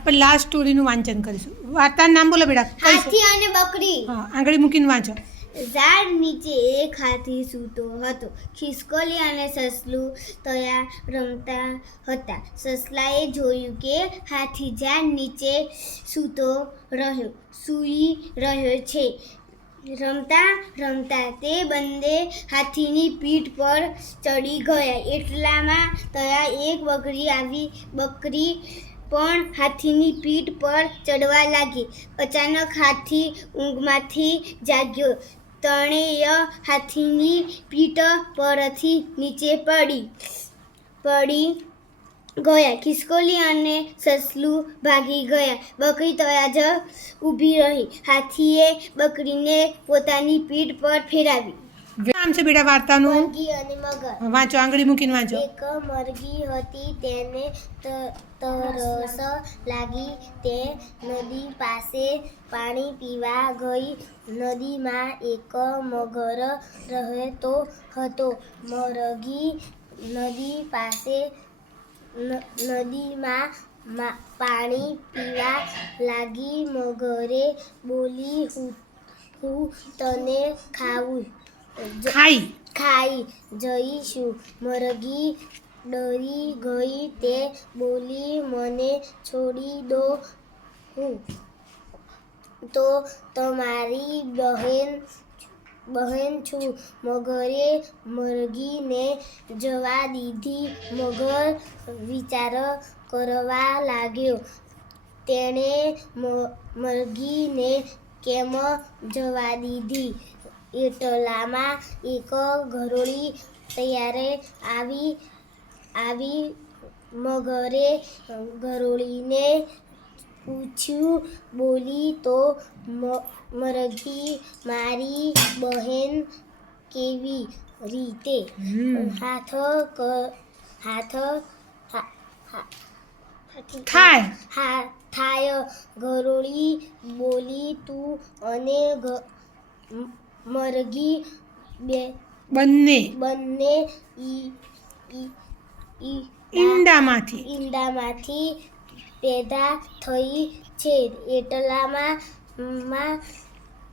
આપણે લાસ્ટ સ્ટોરીનું વાંચન કરીશું. વાર્તાનું નામ બોલો બેટા. હાથી અને બકરી. હા, આંગળી મૂકીને વાંચો. ઝાડ નીચે એક હાથી સૂતો હતો. ખિસકોલી અને સસલું ત્યાં રમતા હતા. સસલાએ જોયું કે હાથી ઝાડ નીચે સૂઈ રહ્યો છે. રમતા રમતા તે બંને હાથીની પીઠ પર ચડી ગયા. એટલામાં ત્યાં એક બકરી આવી. બકરી પણ હાથીની પીઠ પર ચડવા લાગી. અચાનક હાથી ઊંઘમાંથી જાગ્યો. ત્રણેય હાથીની પીઠ પરથી નીચે પડી ગયા. ખિસકોલી અને સસલું ભાગી ગયા. બકરી ત્યાં જ ઊભી રહી. હાથીએ બકરીને પોતાની પીઠ પર ફેરવી. નામ છે બેટા વાર્તાનું? મરઘી અને મગર. વાંચો, આંગળી મૂકીને વાંચો. એક મરઘી હતી. તેને તરસ લાગી. તે નદી પાસે પાણી પીવા ગઈ. નદીમાં એક મગર રહેતો હતો. મરઘી નદીમાં પાણી પીવા લાગી. મગરે બોલી, હું તને ખાઈ જઈશું. મરઘી ડરી ગઈ. તે બોલી, મને છોડી દો, હું તો તમારી બહેન છું. મગરે મરઘીને જવા દીધી. મગર વિચાર કરવા લાગ્યો. તેણે મરઘીને કેમ જવા દીધી? એટલામાં એક ગરોળી ત્યારે આવી. મગરે ગરોળીને પૂછ્યું, બોલી, તો મરઘી મારી બહેન કેવી રીતે થાય? ગરોળી બોલી, તું અને મરઘી બંને ઈંડામાંથી પેદા થઈ છે. એટલામાં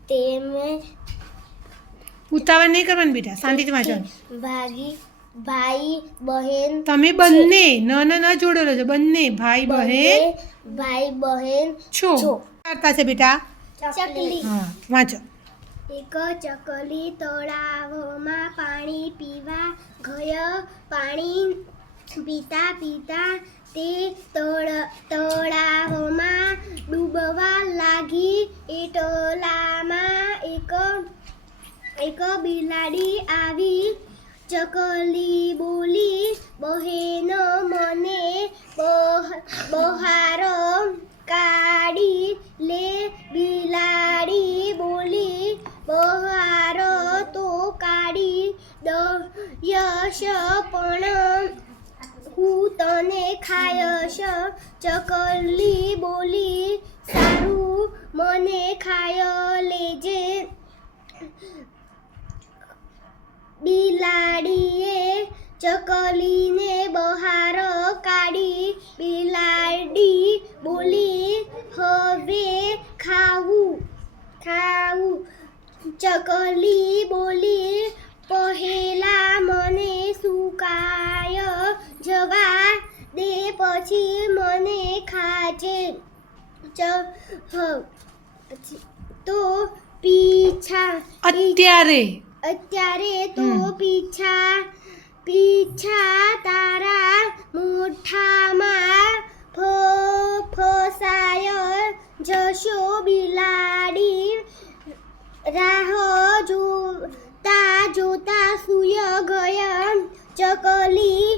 તેમે ઉતાવળ નહીં કરવાની બેટા, શાંતિથી વાંચો. ભાઈ બહેન તમે બંને ન જોડેલો છે. બંને ભાઈ બહેન છો. વાર્તા છે બેટા? ચકલી. હા, વાંચો. એક ચકલી તળાવમાં પાણી પીવા ગયો. પાણી પીતા પીતા તે તળાવમાં ડૂબવા લાગી. એટલામાં એક બિલાડી આવી. ચકલી બોલી, બહેન, મને બહાર કાઢી લે. બિલાડી બોલી, બહાર તો કાઢી દઈશ, પણ હું તને ખાઈશ. ચકલી બોલી, સારું, મને ખાઈ લેજે. બિલાડીએ ચકલીને બહાર કાઢી. બિલાડી બોલી, હવે ખાવું. ચકલી બોલી, પહેલા મને સુકાય જવા દે, પછી મને ખાજે. તો અત્યારે તો પીછા તારા મોઢામાં ફસાય જશો. બિલાડી રાહ જોતા સૂઈ ગયા. ચકલી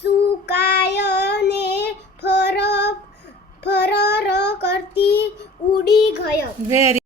સુકાય ને ફરર કરતી ઉડી ગયો.